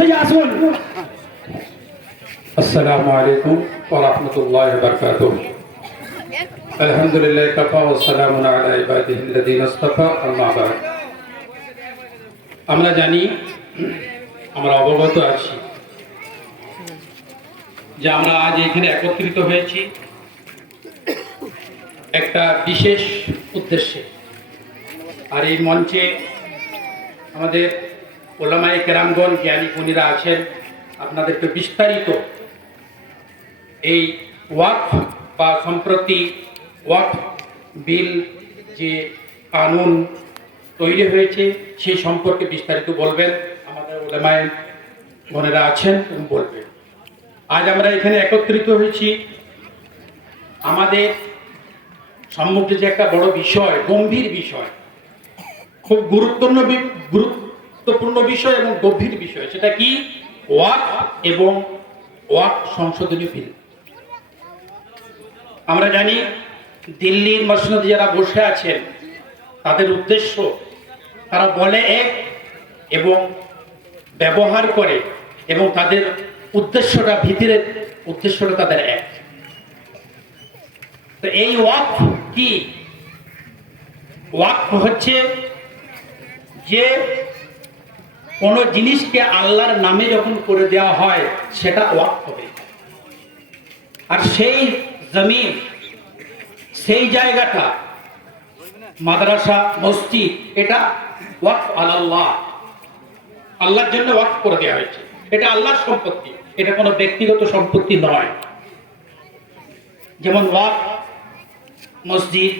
থেকে আসুন। আসসালামু আলাইকুম ওয়া রাহমাতুল্লাহি ওয়া বারাকাতুহু। আলহামদুলিল্লাহি কাফা ওয়া সালামুন আলা ইবাদিহিল্লাযিনা ইসতাফা, আম্মা বা'দ। আমরা জানি, আমরা অবগত আছি যে আমরা আজ এখানে একত্রিত হয়েছি একটা বিশেষ উদ্দেশ্যে। আর এই মঞ্চে আমাদের ওলামায়ে কেরামগণ, জ্ঞানী গুণীরা আছেন। আপনাদেরকে বিস্তারিত এই ওয়াকফ বা সম্প্রতি ওয়াকফ বিল যে কানুন তৈরি হয়েছে সেই সম্পর্কে বিস্তারিত বলবেন। আমাদের ওলামায়ে বোনেরা আছেন এবং বলবেন। আজ আমরা এখানে একত্রিত হয়েছি, আমাদের সম্মুখে যে একটা বড় বিষয়, গম্ভীর বিষয়, খুব গুরুত্বপূর্ণ বিষয় এবং গভীর বিষয়, সেটা কি? ওয়াকফ এবং ওয়াকফ সংশোধনী বিল। আমরা জানি দিল্লির মসনদে যারা বসে আছেন তাদের উদ্দেশ্য, তারা বলে এক এবং ব্যবহার করে এবং তাদের উদ্দেশ্যটা, ভিতরের উদ্দেশ্যটা তাদের এক। তো এই ওয়াকফ কি? ওয়াকফ হচ্ছে যে কোনো জিনিসকে আল্লাহর নামে যখন করে দেওয়া হয় সেটা ওয়াকফ হবে। আর সেই জমিন, সেই জায়গাটা, মাদ্রাসা, মসজিদ, এটা ওয়াকফ আলাল্লাহ, আল্লাহর জন্য ওয়াকফ করে দেওয়া হয়েছে। এটা আল্লাহর সম্পত্তি, এটা কোনো ব্যক্তিগত সম্পত্তি নয়। যেমন ওয়াকফ মসজিদ,